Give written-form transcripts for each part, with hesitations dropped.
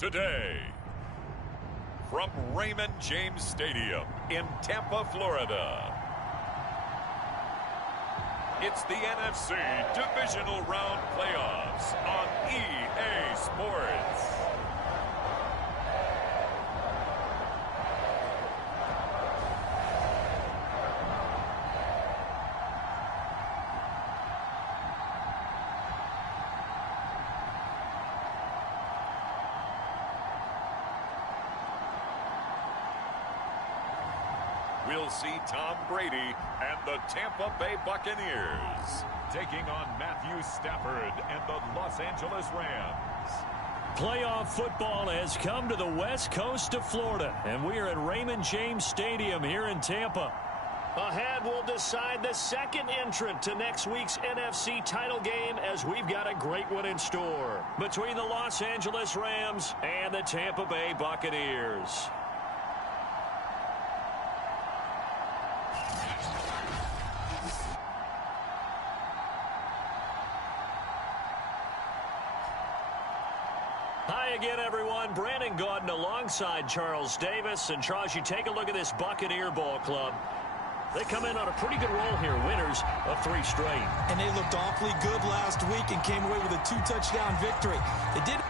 today. From Raymond James Stadium in Tampa, Florida, it's the NFC Divisional Round Playoffs on EA Sports. We'll see Tom Brady and the Tampa Bay Buccaneers taking on Matthew Stafford and the Los Angeles Rams. Playoff football has come to the west coast of Florida, and we are at Raymond James Stadium here in Tampa. Ahead, we'll decide the second entrant to next week's NFC title game, as we've got a great one in store between the Los Angeles Rams and the Tampa Bay Buccaneers. Hi again, everyone. Brandon Gaudin alongside Charles Davis. And Charles, you take a look at this Buccaneer ball club. They come in on a pretty good roll here, winners of 3 straight. And they looked awfully good last week and came away with a 2-touchdown victory. They did.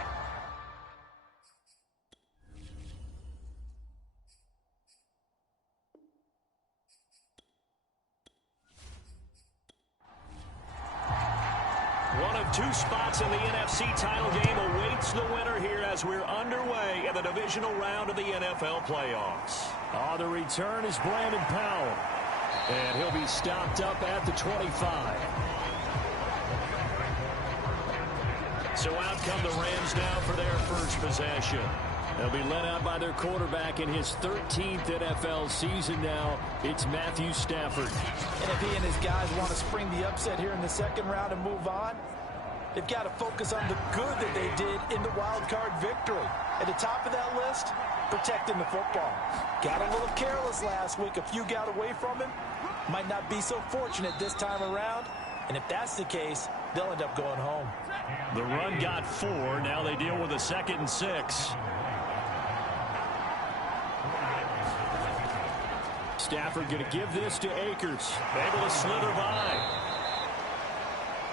One of 2 spots in the NFC title game awaits the winner here as we're underway in the divisional round of the NFL playoffs. On the return is Brandon Powell, and he'll be stopped up at the 25. So out come the Rams now for their first possession. They'll be led out by their quarterback in his 13th NFL season now. It's Matthew Stafford. And if he and his guys want to spring the upset here in the second round and move on, they've got to focus on the good that they did in the wild card victory. At the top of that list, protecting the football. Got a little careless last week. A few got away from him. Might not be so fortunate this time around. And if that's the case, they'll end up going home. The run got 4. Now they deal with a 2nd and 6. Stafford going to give this to Akers. Able to slither by.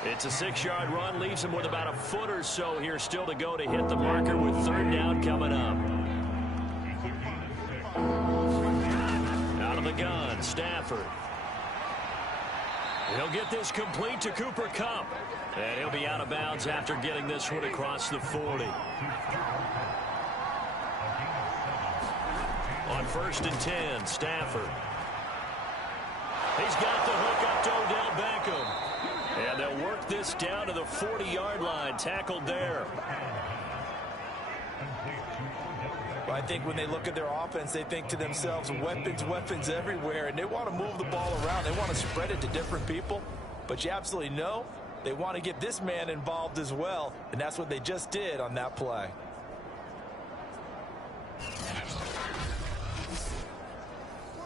It's a 6-yard run. Leaves him with about a foot or so here still to go to hit the marker with 3rd down coming up. Out of the gun, Stafford. He'll get this complete to Cooper Kupp. And he'll be out of bounds after getting this one across the 40. On 1st and 10, Stafford. He's got the hook up to Odell Beckham. And they'll work this down to the 40-yard line. Tackled there. Well, I think when they look at their offense, they think to themselves, weapons, weapons everywhere. And they want to move the ball around. They want to spread it to different people. But you absolutely know they want to get this man involved as well. And that's what they just did on that play.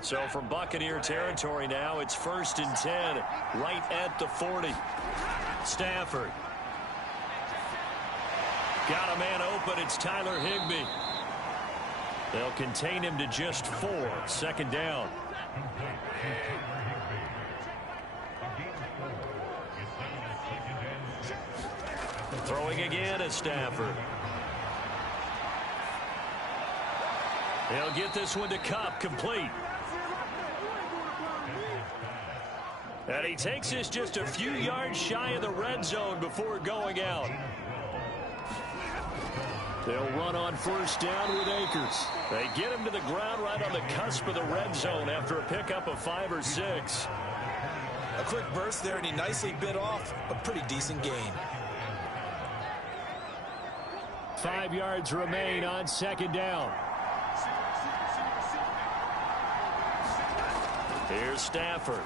So from Buccaneer territory now, it's 1st and 10, right at the 40. Stafford. Got a man open. It's Tyler Higbee. They'll contain him to just 4. 2nd down. Throwing again is Stafford. He'll get this one to Kupp, complete. And he takes this just a few yards shy of the red zone before going out. They'll run on 1st down with Akers. They get him to the ground right on the cusp of the red zone after a pickup of 5 or 6. A quick burst there, and he nicely bit off a pretty decent gain. 5 yards remain on 2nd down. Here's Stafford.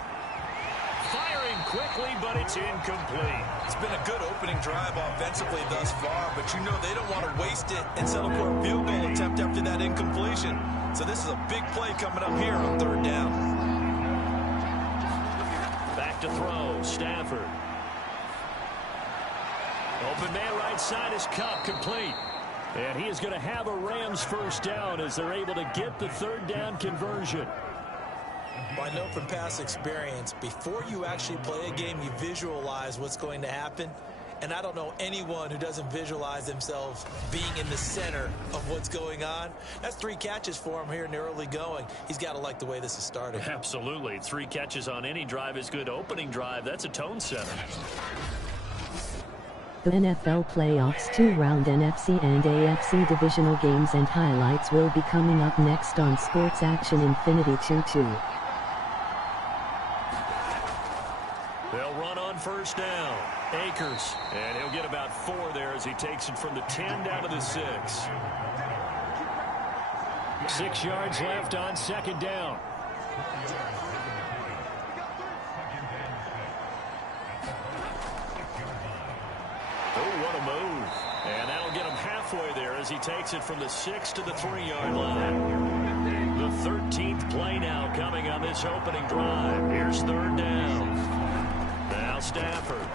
Firing quickly, but it's incomplete. It's been a good opening drive offensively thus far, but you know they don't want to waste it and settle for a field goal attempt after that incompletion. So this is a big play coming up here on 3rd down. Back to throw, Stafford. Open man right side is Kupp, complete. And he is going to have a Rams first down as they're able to get the third down conversion. Well, I know from past experience, before you actually play a game, you visualize what's going to happen. And I don't know anyone who doesn't visualize themselves being in the center of what's going on. That's 3 catches for him here in the early going. He's got to like the way this is started. Absolutely. 3 catches on any drive is good. Opening drive, that's a tone setter. The NFL playoffs 2-round NFC and AFC divisional games and highlights will be coming up next on Sports Action Infinity 22. They'll run on first down. Akers, and he'll get about 4 there as he takes it from the 10 down to the 6. 6 yards left on second down. Oh, what a move. And that'll get him halfway there as he takes it from the 6 to the 3-yard line. The 13th play now coming on this opening drive. Here's third down. Now Stafford.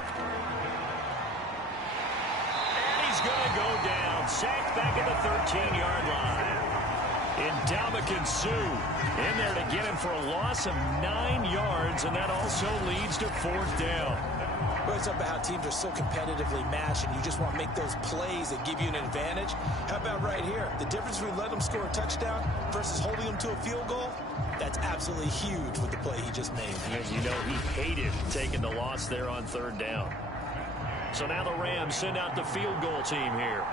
Going to go down. Sacked back at the 13-yard line. Ndamukong Suh in there to get him for a loss of 9 yards, and that also leads to fourth down. Well, it's about how teams are so competitively matched, and you just want to make those plays that give you an advantage. How about right here? The difference between letting them score a touchdown versus holding them to a field goal, that's absolutely huge with the play he just made. And you know he hated taking the loss there on third down. So now the Rams send out the field goal team here.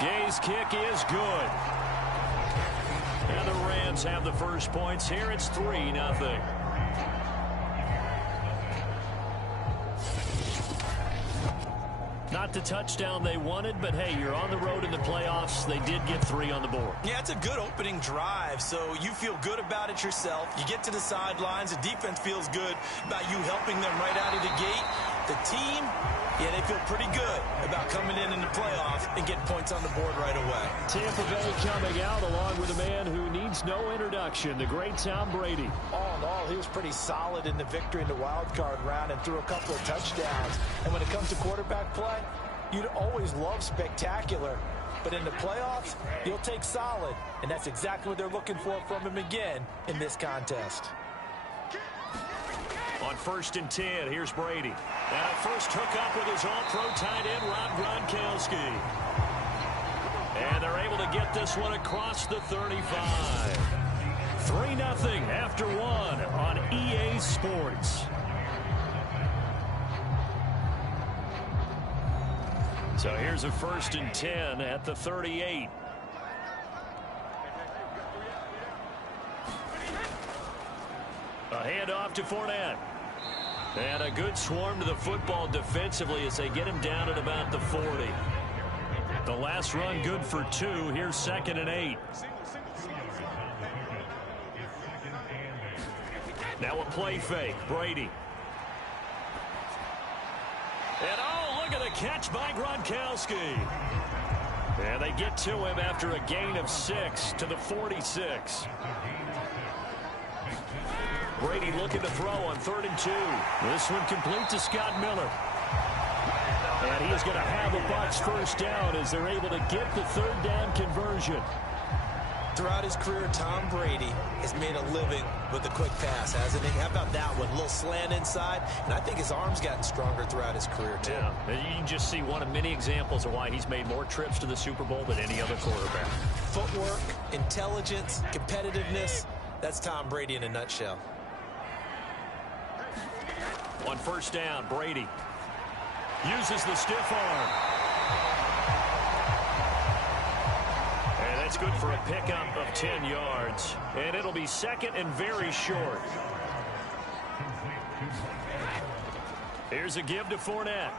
Gay's kick is good. And the Rams have the first points here. It's 3-0. Not the touchdown they wanted, but hey, you're on the road in the playoffs. They did get 3 on the board. Yeah, it's a good opening drive, so you feel good about it yourself. You get to the sidelines. The defense feels good about you helping them right out of the gate. The team, yeah, they feel pretty good about coming in the playoff and getting points on the board right away. Tampa Bay coming out along with a man who needs no introduction, the great Tom Brady. All in all, he was pretty solid in the victory in the wild card round and threw a couple of touchdowns. And when it comes to quarterback play, you'd always love spectacular. But in the playoffs, you'll take solid. And that's exactly what they're looking for from him again in this contest. On 1st and 10, here's Brady. And a first hookup with his all-pro tight end, Rob Gronkowski. And they're able to get this one across the 35. 3-0 after 1 on EA Sports. So here's a 1st and 10 at the 38. A handoff to Fournette. And a good swarm to the football defensively as they get him down at about the 40. The last run good for 2. Here's 2nd and 8. Now a play fake. Brady. And oh, look at the catch by Gronkowski. And they get to him after a gain of 6 to the 46. Brady looking to throw on 3rd and 2. This one complete to Scott Miller. And he is going to have a Bucs first down as they're able to get the third down conversion. Throughout his career, Tom Brady has made a living with the quick pass, hasn't he? How about that one? A little slant inside, and I think his arm's gotten stronger throughout his career, too. Yeah, you can just see one of many examples of why he's made more trips to the Super Bowl than any other quarterback. Footwork, intelligence, competitiveness, that's Tom Brady in a nutshell. On first down, Brady uses the stiff arm. And that's good for a pickup of 10 yards. And it'll be 2nd and very short. Here's a give to Fournette.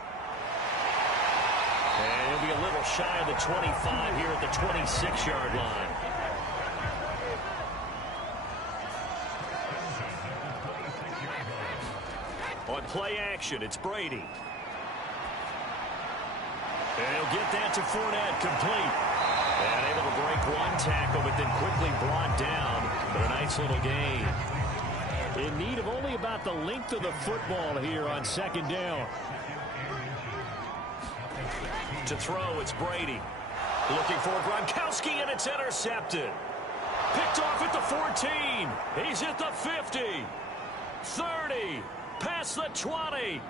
And he'll be a little shy of the 25 here at the 26-yard line. On play action, it's Brady. And he'll get that to Fournette, complete. And able to break one tackle, but then quickly brought down. But a nice little gain. In need of only about the length of the football here on second down. To throw, it's Brady. Looking for Gronkowski, and it's intercepted. Picked off at the 14. He's at the 50. 30. Past the 20.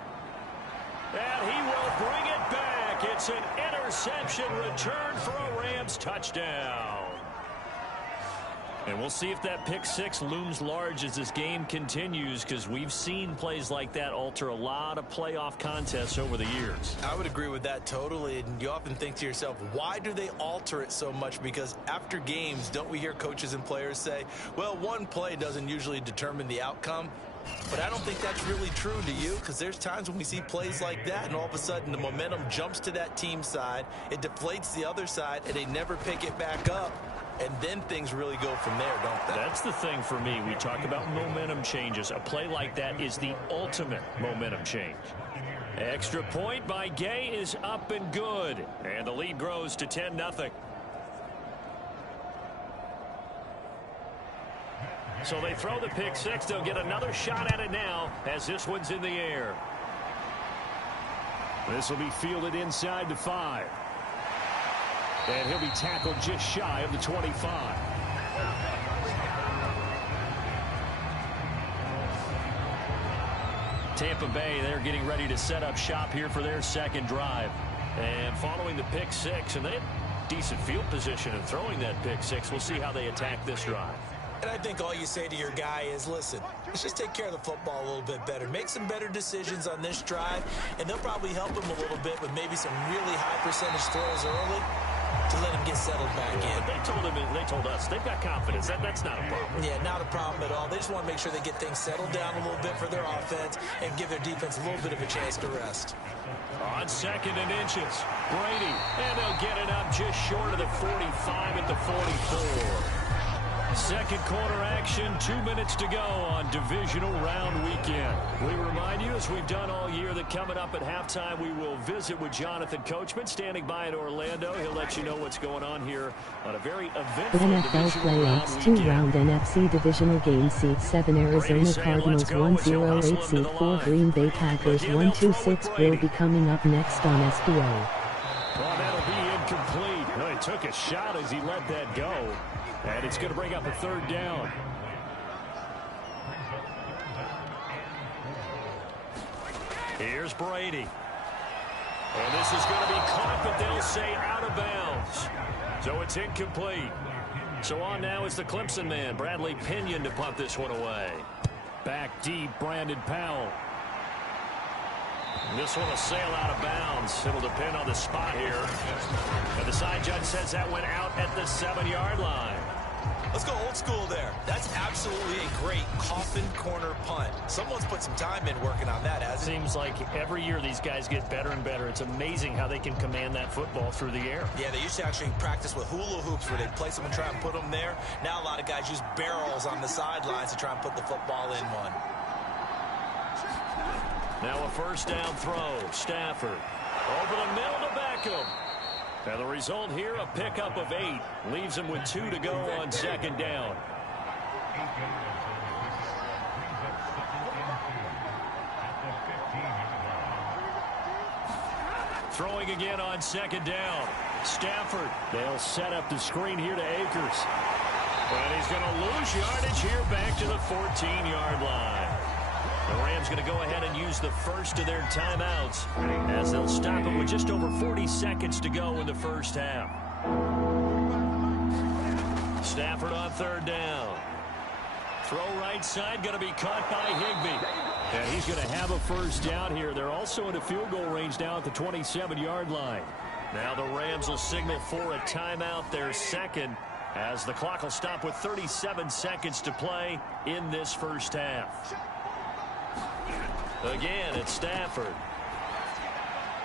And he will bring it back. It's an interception return for a Rams touchdown. And we'll see if that pick six looms large as this game continues, because we've seen plays like that alter a lot of playoff contests over the years. I would agree with that totally. And you often think to yourself, why do they alter it so much? Because after games, don't we hear coaches and players say, well, one play doesn't usually determine the outcome? But I don't think that's really true, do you? Because there's times when we see plays like that, and all of a sudden the momentum jumps to that team side, it deflates the other side, and they never pick it back up. And then things really go from there, don't they? That's the thing for me. We talk about momentum changes. A play like that is the ultimate momentum change. Extra point by Gay is up and good. And the lead grows to 10-0. So they throw the pick six. They'll get another shot at it now as this one's in the air. This will be fielded inside the 5. And he'll be tackled just shy of the 25. Tampa Bay, they're getting ready to set up shop here for their second drive. And following the pick six, and they have decent field position in throwing that pick six. We'll see how they attack this drive. And I think all you say to your guy is, listen, let's just take care of the football a little bit better. Make some better decisions on this drive, and they'll probably help him a little bit with maybe some really high percentage throws early to let him get settled back in. They told us they've got confidence. That's not a problem. Yeah, not a problem at all. They just want to make sure they get things settled down a little bit for their offense and give their defense a little bit of a chance to rest. On 2nd and inches, Brady, and they'll get it up just short of the 45 at the 44. Second quarter action, 2 minutes to go on divisional round weekend. We remind you, as we've done all year, that coming up at halftime, we will visit with Jonathan Coachman, standing by in Orlando. He'll let you know what's going on here on a very eventful NFL playoffs, 2-round NFC divisional game. Seed 7 Arizona Cardinals 1-0-8, seed 4 Green Bay Packers 1-2-6 will be coming up next on SBO. Well, that'll be incomplete. No, he took a shot as he let that go. And it's going to bring up a 3rd down. Here's Brady. And this is going to be caught, but they'll say out of bounds. So it's incomplete. So on now is the Clemson man, Bradley Pinion, to punt this one away. Back deep, Brandon Powell. And this one will sail out of bounds. It'll depend on the spot here. And the side judge says that went out at the 7-yard line. Let's go old school there. That's absolutely a great coffin corner punt. Someone's put some time in working on that, hasn't it? Seems like every year these guys get better and better. It's amazing how they can command that football through the air. Yeah, they used to actually practice with hula hoops where they'd place them and try and put them there. Now a lot of guys use barrels on the sidelines to try and put the football in one. Now a 1st down throw. Stafford over the middle to Beckham. And the result here, a pickup of 8. Leaves him with 2 to go on 2nd down. Throwing again on 2nd down. Stafford. They'll set up the screen here to Akers. And he's going to lose yardage here back to the 14-yard line. The Rams going to go ahead and use the first of their timeouts as they'll stop him with just over 40 seconds to go in the first half. Stafford on 3rd down. Throw right side, going to be caught by Higbee. And he's going to have a 1st down here. They're also in a field goal range now at the 27-yard line. Now the Rams will signal for a timeout, their 2nd, as the clock will stop with 37 seconds to play in this first half. Again, it's Stafford.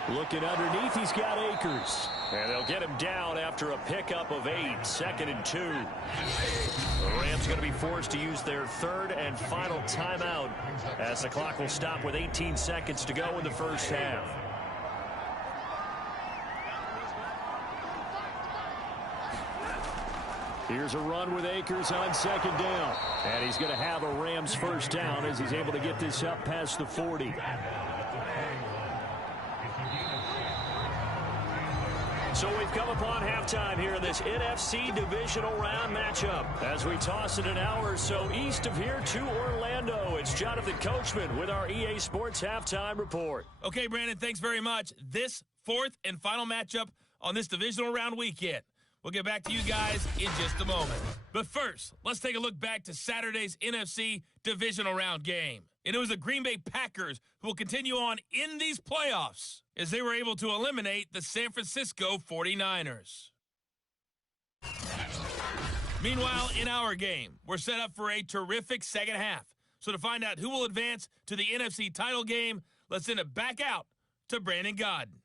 Looking underneath, he's got Akers. And they'll get him down after a pickup of 8, 2nd and 2. The Rams going to be forced to use their 3rd and final timeout as the clock will stop with 18 seconds to go in the first half. Here's a run with Akers on second down. And he's going to have a Rams first down as he's able to get this up past the 40. So we've come upon halftime here in this NFC Divisional Round matchup. As we toss it an hour or so east of here to Orlando, it's Jonathan Coachman with our EA Sports Halftime Report. Okay, Brandon, thanks very much. This fourth and final matchup on this Divisional Round weekend. We'll get back to you guys in just a moment. But first, let's take a look back to Saturday's NFC Divisional Round game. And it was the Green Bay Packers who will continue on in these playoffs as they were able to eliminate the San Francisco 49ers. Meanwhile, in our game, we're set up for a terrific second half. So to find out who will advance to the NFC title game, let's send it back out to Brandon Godden.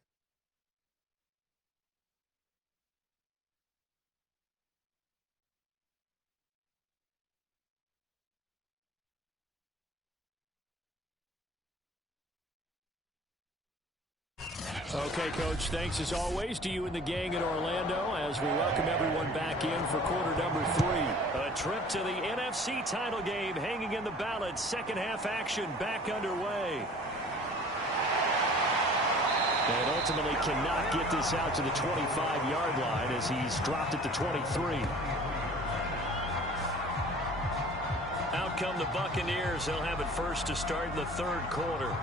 Okay, Coach, thanks as always to you and the gang in Orlando as we welcome everyone back in for quarter number 3. A trip to the NFC title game hanging in the balance. Second half action back underway. And ultimately cannot get this out to the 25-yard line as he's dropped at the 23. Out come the Buccaneers. They'll have it first to start in the third quarter.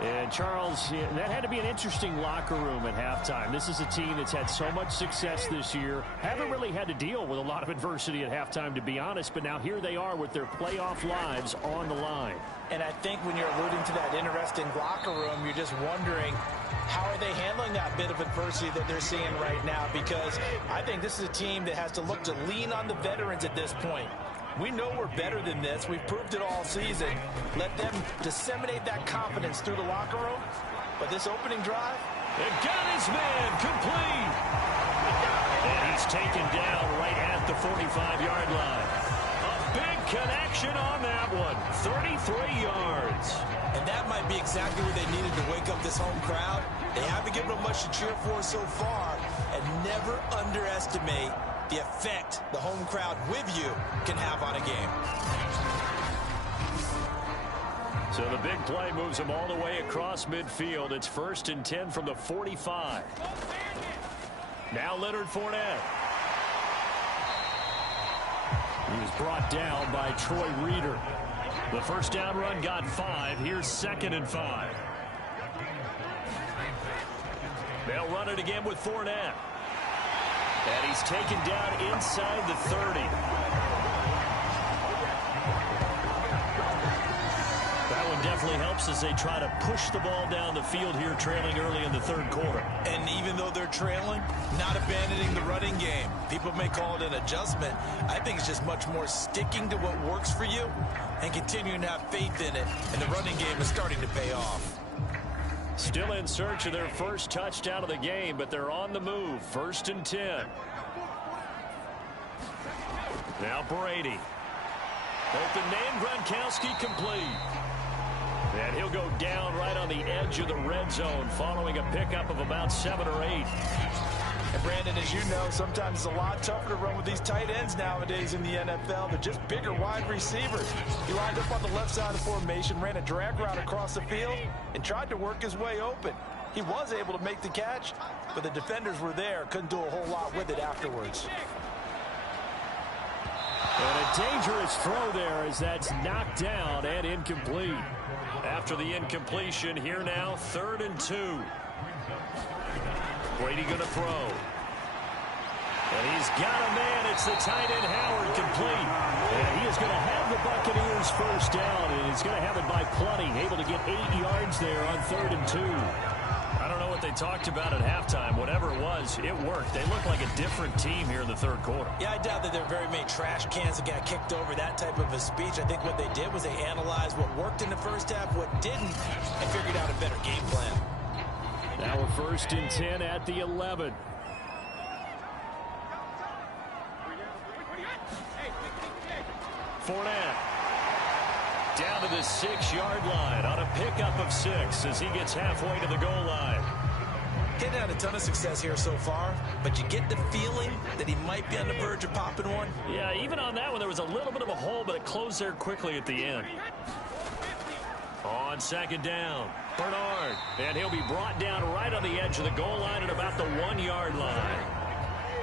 And, Charles, that had to be an interesting locker room at halftime. This is a team that's had so much success this year. Haven't really had to deal with a lot of adversity at halftime, to be honest. But now here they are with their playoff lives on the line. And I think when you're alluding to that interesting locker room, you're just wondering, how are they handling that bit of adversity that they're seeing right now? Because I think this is a team that has to look to lean on the veterans at this point. We know we're better than this. We've proved it all season. Let them disseminate that confidence through the locker room. But this opening drive, and got his man complete. And he's taken down right at the 45-yard line. A big connection on that one. 33 yards. And that might be exactly what they needed to wake up this home crowd. They haven't given them much to cheer for so far. And never underestimate the effect the home crowd with you can have on a game. So the big play moves them all the way across midfield. It's 1st and 10 from the 45. Now Leonard Fournette. He was brought down by Troy Reeder. The first down run got 5. Here's 2nd and 5. They'll run it again with Fournette. And he's taken down inside the 30. That one definitely helps as they try to push the ball down the field here, trailing early in the third quarter. And even though they're trailing, not abandoning the running game. People may call it an adjustment. I think it's just much more sticking to what works for you and continuing to have faith in it. And the running game is starting to pay off. Still in search of their first touchdown of the game, but they're on the move. 1st and 10. Now Brady. Open man, Gronkowski complete. And he'll go down right on the edge of the red zone following a pickup of about 7 or 8. And Brandon, as you know, sometimes it's a lot tougher to run with these tight ends nowadays in the NFL. They're just bigger wide receivers. He lined up on the left side of the formation, ran a drag route across the field, and tried to work his way open. He was able to make the catch, but the defenders were there. Couldn't do a whole lot with it afterwards. And a dangerous throw there as that's knocked down and incomplete. After the incompletion, here now, 3rd and 2. Brady going to throw. And he's got a man. It's the tight end, Howard, complete. And he is going to have the Buccaneers first down, and he's going to have it by plenty. Able to get 8 yards there on 3rd and 2. I don't know what they talked about at halftime. Whatever it was, it worked. They look like a different team here in the third quarter. Yeah, I doubt that there are very many trash cans that got kicked over, that type of a speech. I think what they did was they analyzed what worked in the first half, what didn't, and figured out a better game plan. Now we're 1st and 10 at the 11. Fournette down to the 6-yard line on a pickup of 6 as he gets halfway to the goal line. He hadn't had a ton of success here so far, but you get the feeling that he might be on the verge of popping one. Yeah, even on that one, there was a little bit of a hole, but it closed there quickly at the end. On second down, Bernard, and he'll be brought down right on the edge of the goal line at about the 1-yard line.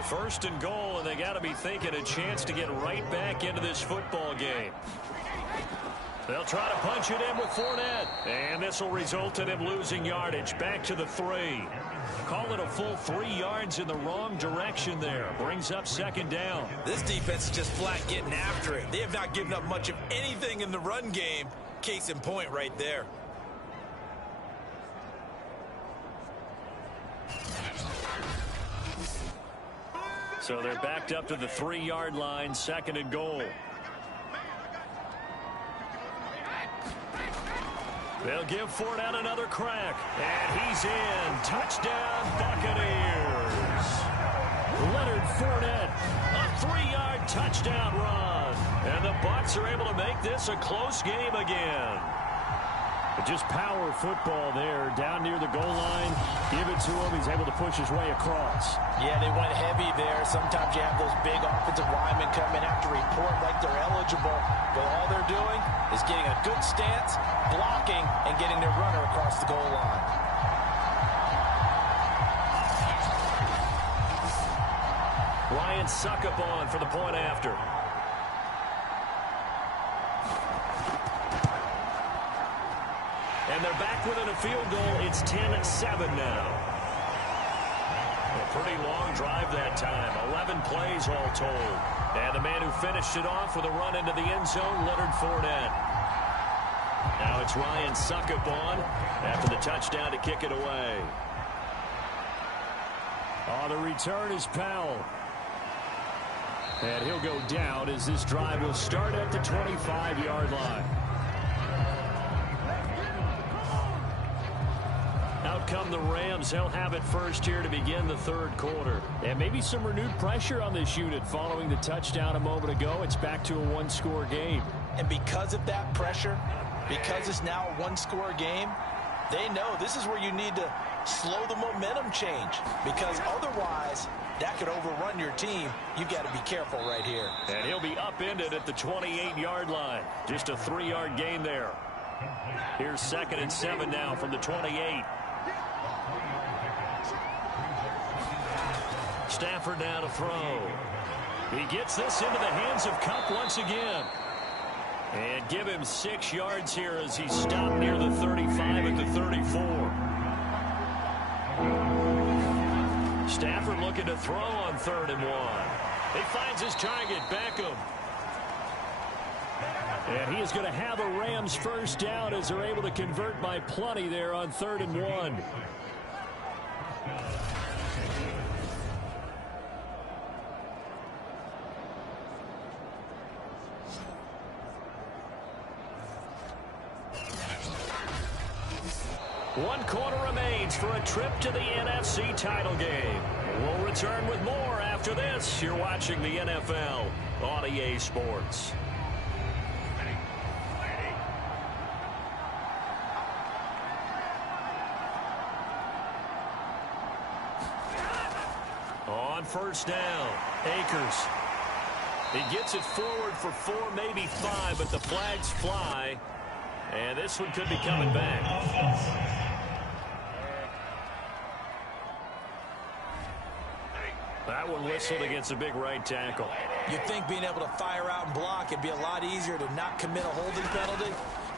First and goal, and they got to be thinking a chance to get right back into this football game. They'll try to punch it in with Fournette, and this will result in him losing yardage back to the 3. Call it a full 3 yards in the wrong direction there. Brings up second down. This defense is just flat getting after it. They have not given up much of anything in the run game. Case in point right there. So they're backed up to the 3-yard line, second and goal. They'll give Fournette another crack, and he's in. Touchdown, Buccaneers. Leonard Fournette, a 3-yard touchdown run. And the Bucs are able to make this a close game again. Just power football there, down near the goal line. Give it to him. He's able to push his way across. Yeah, they went heavy there. Sometimes you have those big offensive linemen come in, have to report like they're eligible. But all they're doing is getting a good stance, blocking, and getting their runner across the goal line. Ryan Suckup on for the point after. And they're back within a field goal. It's 10-7 now. A pretty long drive that time. 11 plays all told. And the man who finished it off with a run into the end zone, Leonard Fournette. Now it's Ryan Suckup on after the touchdown to kick it away. Oh, the return is Powell. And he'll go down as this drive will start at the 25-yard line. Out come the Rams. They'll have it first here to begin the third quarter. And maybe some renewed pressure on this unit following the touchdown a moment ago. It's back to a one-score game. And because of that pressure, because it's now a one-score game, they know this is where you need to slow the momentum change. Because otherwise, that could overrun your team. You've got to be careful right here. And he'll be upended at the 28-yard line. Just a 3-yard gain there. Here's 2nd and 7 now from the 28. Stafford now to throw. He gets this into the hands of Kupp once again. And give him 6 yards here as he's stopped near the 35 at the 34. Stafford looking to throw on 3rd and 1. He finds his target, Beckham. And he is going to have a Rams first down as they're able to convert by plenty there on 3rd and 1. One quarter remains for a trip to the NFC title game. We'll return with more after this. You're watching the NFL on EA Sports. On first down, Akers. He gets it forward for 4, maybe 5, but the flags fly. And this one could be coming back. That one whistled against a big right tackle. You'd think being able to fire out and block it'd be a lot easier to not commit a holding penalty,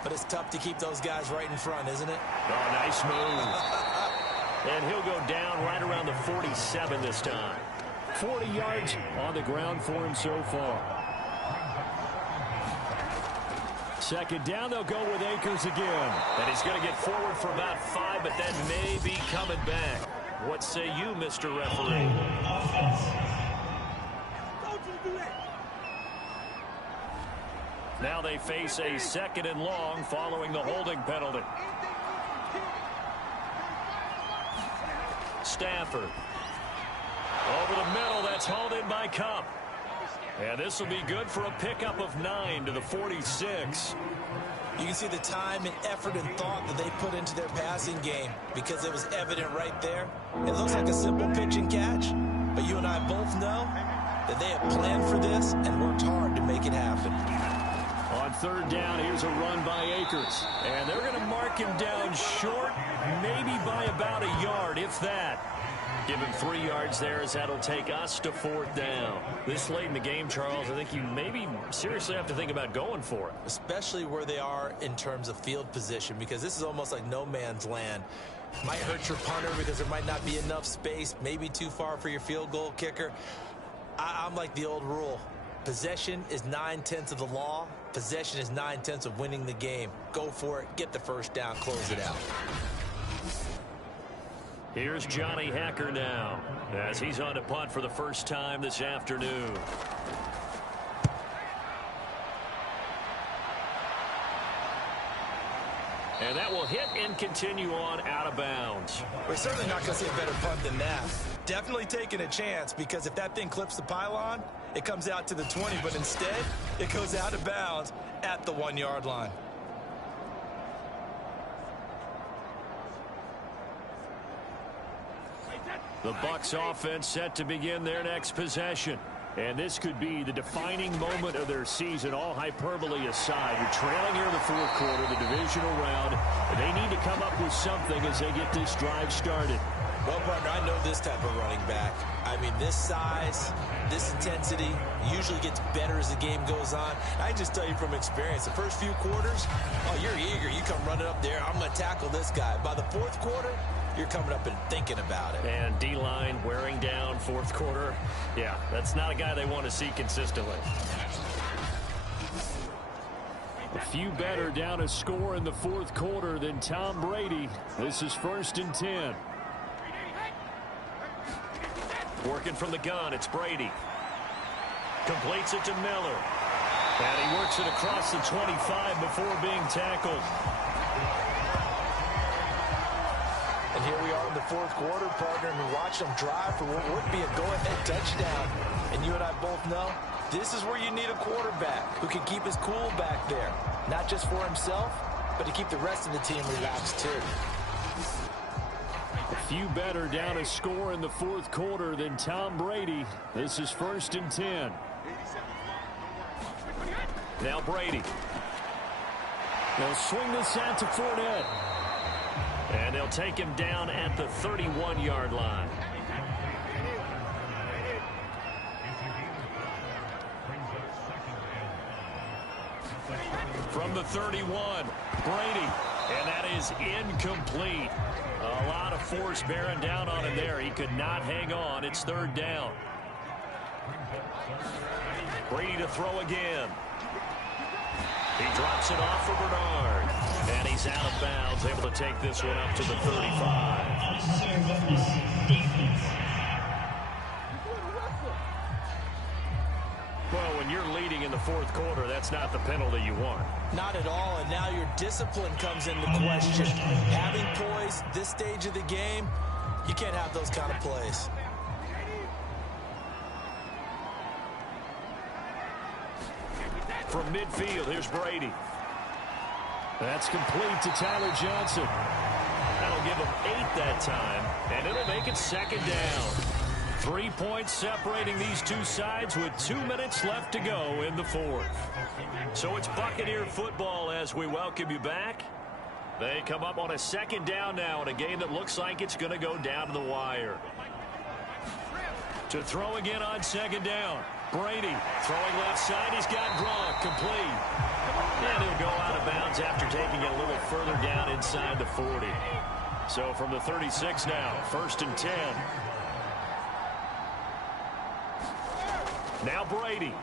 but it's tough to keep those guys right in front, isn't it? Oh, nice move. And he'll go down right around the 47 this time. 40 yards on the ground for him so far. 2nd down, they'll go with Akers again. And he's going to get forward for about 5, but that may be coming back. What say you, Mr. Referee? Now they face a 2nd and long following the holding penalty. Stafford. Over the middle, that's hauled in by Kupp. And this will be good for a pickup of 9 to the 46. You can see the time and effort and thought that they put into their passing game because it was evident right there. It looks like a simple pitch and catch, but you and I both know that they have planned for this and worked hard to make it happen. On third down, here's a run by Akers. And they're going to mark him down short, maybe by about a yard, if that. Give him 3 yards there as that'll take us to fourth down. This late in the game, Charles, I think you maybe seriously have to think about going for it. Especially where they are in terms of field position, because this is almost like no man's land. Might hurt your punter because there might not be enough space, maybe too far for your field goal kicker. I'm like the old rule. Possession is 9/10 of the law. Possession is 9/10 of winning the game. Go for it. Get the first down. Close it out. Here's Johnny Hacker now as he's on to punt for the first time this afternoon. And that will hit and continue on out of bounds. We're certainly not going to see a better punt than that. Definitely taking a chance, because if that thing clips the pylon, it comes out to the 20, but instead it goes out of bounds at the 1-yard line. The Bucs offense set to begin their next possession. And this could be the defining moment of their season, all hyperbole aside. You're trailing here in the fourth quarter, the divisional round. And they need to come up with something as they get this drive started. Well, partner, I know this type of running back. I mean, this size, this intensity usually gets better as the game goes on. I can just tell you from experience, the first few quarters, oh, you're eager. You come running up there, I'm going to tackle this guy. By the fourth quarter, you're coming up and thinking about it. And D-line wearing down fourth quarter. Yeah, that's not a guy they want to see consistently. A few better down a score in the fourth quarter than Tom Brady. This is 1st and 10. Working from the gun, it's Brady. Completes it to Miller. And he works it across the 25 before being tackled. And here we are in the fourth quarter, partner, and we watch them drive for what would be a go-ahead touchdown. And you and I both know this is where you need a quarterback who can keep his cool back there. Not just for himself, but to keep the rest of the team relaxed too. A few better down a score in the fourth quarter than Tom Brady. This is 1st and 10. Now Brady. They'll swing this out to Fournette. And they'll take him down at the 31-yard line. From the 31, Brady. And that is incomplete. A lot of force bearing down on him there. He could not hang on. It's 3rd down. Brady to throw again. He drops it off for Bernard. And he's out of bounds, able to take this one up to the 35. Well, when you're leading in the fourth quarter, that's not the penalty you want. Not at all, and now your discipline comes into question. Having poise this stage of the game, you can't have those kind of plays. From midfield, here's Brady. That's complete to Tyler Johnson. That'll give him 8 that time, and it'll make it 2nd down. 3 points separating these two sides with 2 minutes left to go in the fourth. So it's Buccaneer football as we welcome you back. They come up on a 2nd down now in a game that looks like it's going to go down to the wire. To throw again on 2nd down. Brady throwing left side. He's got Gronk complete. And he'll go out of bounds after taking it a little further down inside the 40. So from the 36 now, 1st and 10. Now Brady.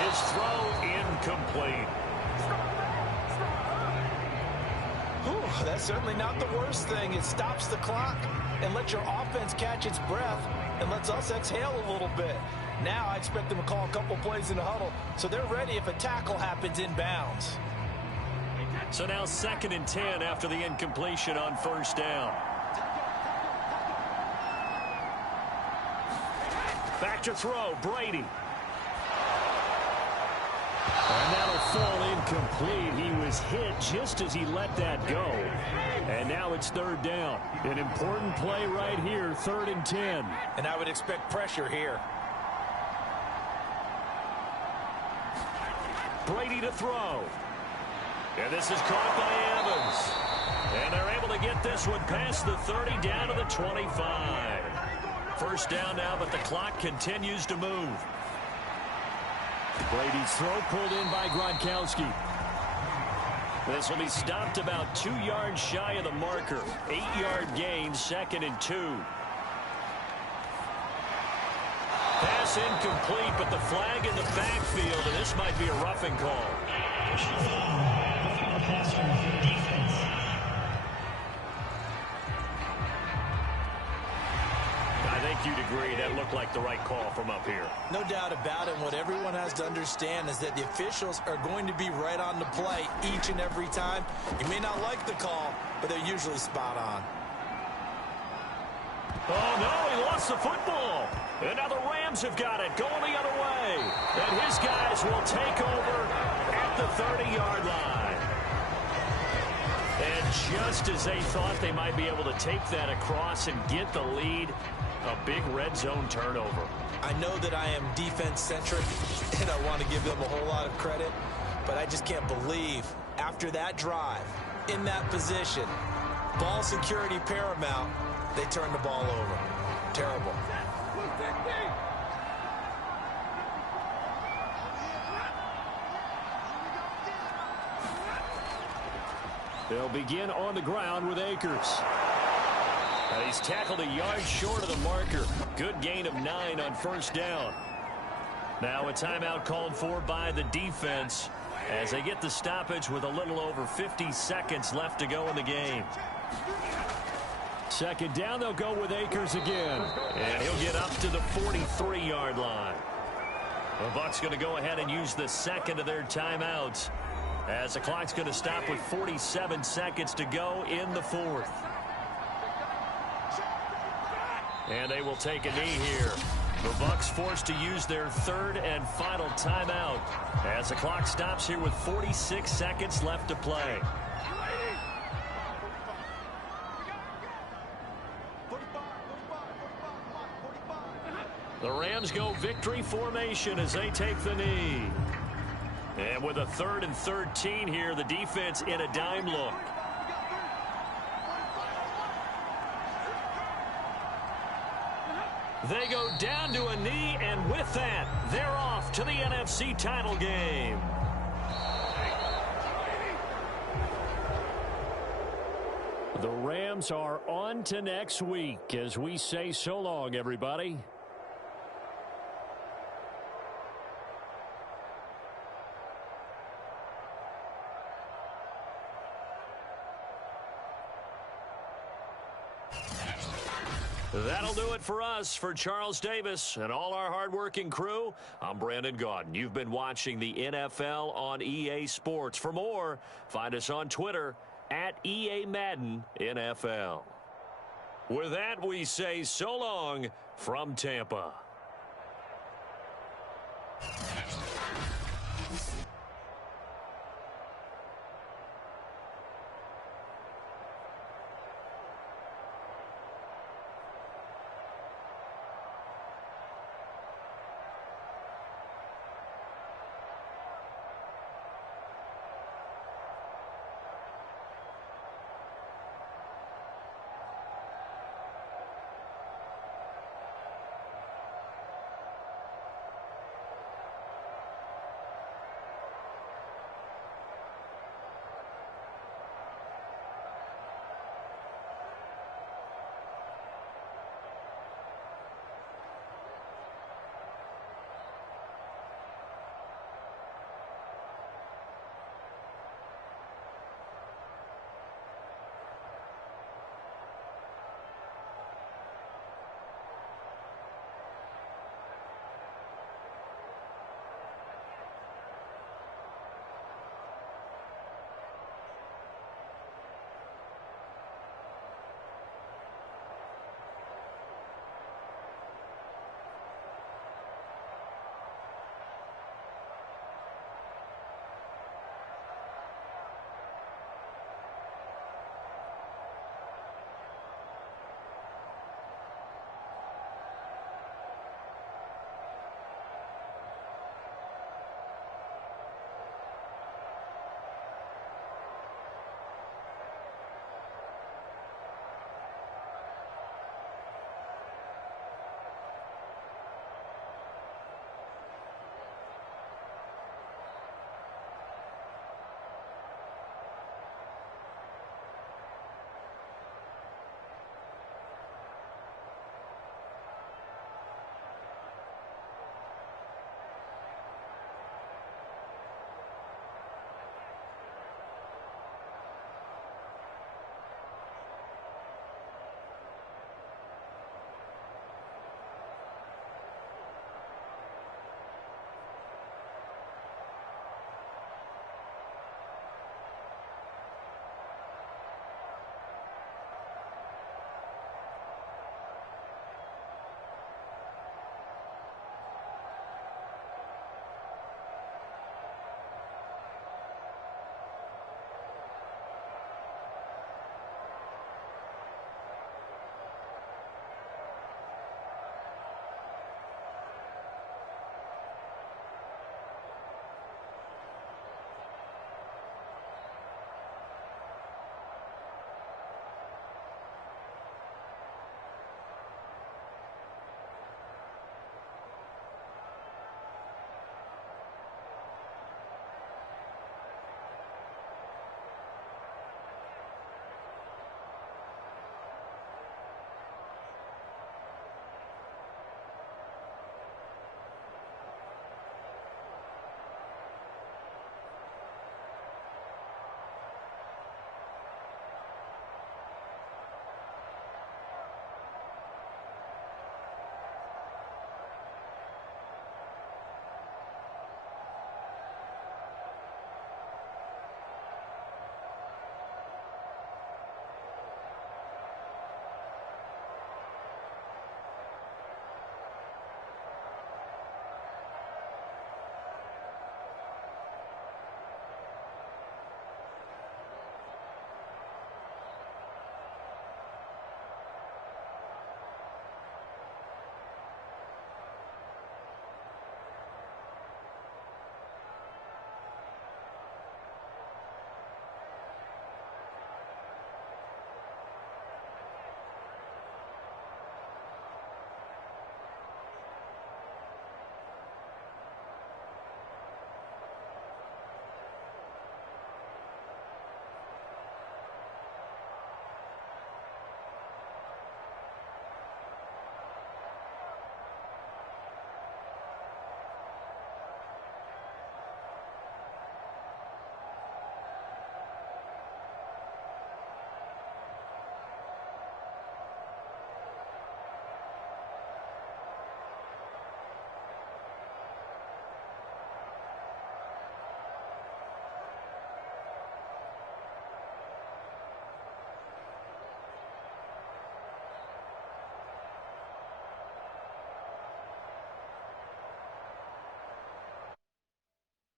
His throw incomplete. Whew, that's certainly not the worst thing. It stops the clock and lets your offense catch its breath and lets us exhale a little bit. Now I expect them to call a couple plays in the huddle so they're ready if a tackle happens inbounds. So now 2nd and 10 after the incompletion on 1st down. Back to throw, Brady. And that'll fall incomplete. He was hit just as he let that go. And now it's third down. An important play right here, 3rd and 10. And I would expect pressure here. Brady to throw. And this is caught by Evans. And they're able to get this one past the 30 down to the 25. First down now, but the clock continues to move. Brady's throw pulled in by Gronkowski. This will be stopped about 2 yards shy of the marker. 8-yard gain, 2nd and 2. Pass incomplete, but the flag in the backfield, and this might be a roughing call. I think you'd agree that looked like the right call from up here. No doubt about it. What everyone has to understand is that the officials are going to be right on the play each and every time. You may not like the call, but they're usually spot on. Oh, no, he lost the football. And now the Rams have got it, going the other way. And his guys will take over at the 30-yard line. And just as they thought they might be able to take that across and get the lead, a big red zone turnover. I know that I am defense-centric, and I want to give them a whole lot of credit, but I just can't believe after that drive, in that position, ball security paramount, they turn the ball over. Terrible. They'll begin on the ground with Akers. And he's tackled a yard short of the marker. Good gain of 9 on first down. Now a timeout called for by the defense as they get the stoppage with a little over 50 seconds left to go in the game. Second down, they'll go with Akers again. And he'll get up to the 43-yard line. The Bucs going to go ahead and use the second of their timeouts as the clock's going to stop with 47 seconds to go in the 4th. And they will take a knee here. The Bucs forced to use their 3rd and final timeout as the clock stops here with 46 seconds left to play. The Rams go victory formation as they take the knee. And with a 3rd and 13 here, the defense in a dime look. They go down to a knee, and with that, they're off to the NFC title game. The Rams are on to next week as we say so long, everybody. That'll do it for us. For Charles Davis and all our hardworking crew, I'm Brandon Gaudin. You've been watching the NFL on EA Sports. For more, find us on Twitter at EA Madden NFL. With that, we say so long from Tampa.